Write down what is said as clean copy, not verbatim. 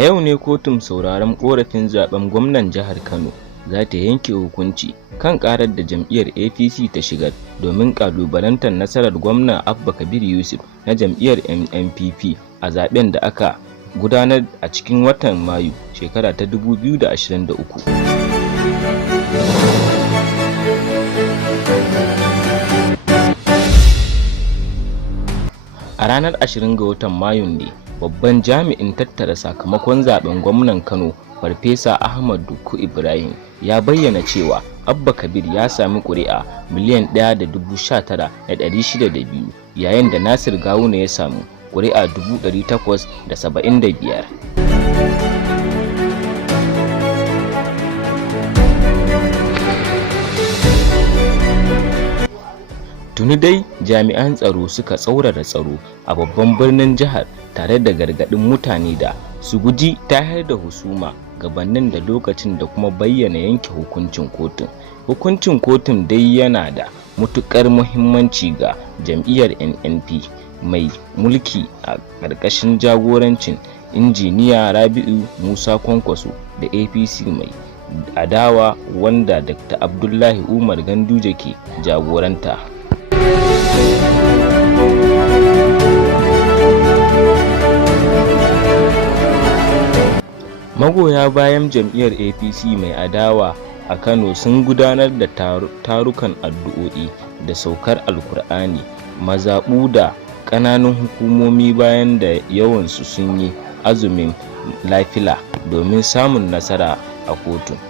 yau ne kotun sauraron korafin zaben gwamnan jihar Kano za ta yanke hukunci kan karar da jam'iyyar APC ta shigar domin kalubalantar nasarar gwamna Abba Kabir Yusuf na jam'iyyar NNPP a zaben da aka gudanar a cikin watan Mayu shekara ta 2023. A ranar 20 ga watan Mayu ne babban jami'in tattara sakamakon zaben gwamnan Kano Farfesa Ahmad Dukku Ibrahim ya bayyana cewa Abba Kabir ya sami ƙuri'a miliyan 119,602 yayin da Nasir Gawuna ya samu ƙuri'a 875. Tuni dai jami'an tsaro suka tsaurara tsaro a babban birnin jihar tare da gargaɗin mutane da su guji tayar da husuma gabanin da lokacin da kuma bayyana yanke hukuncin kotun. Hukuncin kotun dai yana da matuƙar muhimmanci ga jam'iyyar NNP mai mulki a ƙarƙashin jagorancin injiniya Rabi'u Musa Kwankwaso da APC mai adawa wanda Dr. Abdullahi Umar Ganduje ke jagoranta. Magoya bayan jam'iyyar APC mai adawa a Kano sun gudanar da tarukan addu'o'i da saukar Alkur'ani mazaɓu da ƙananan hukumomi bayan da yawansu sun yi azumin nafila domin samun nasara a kotun.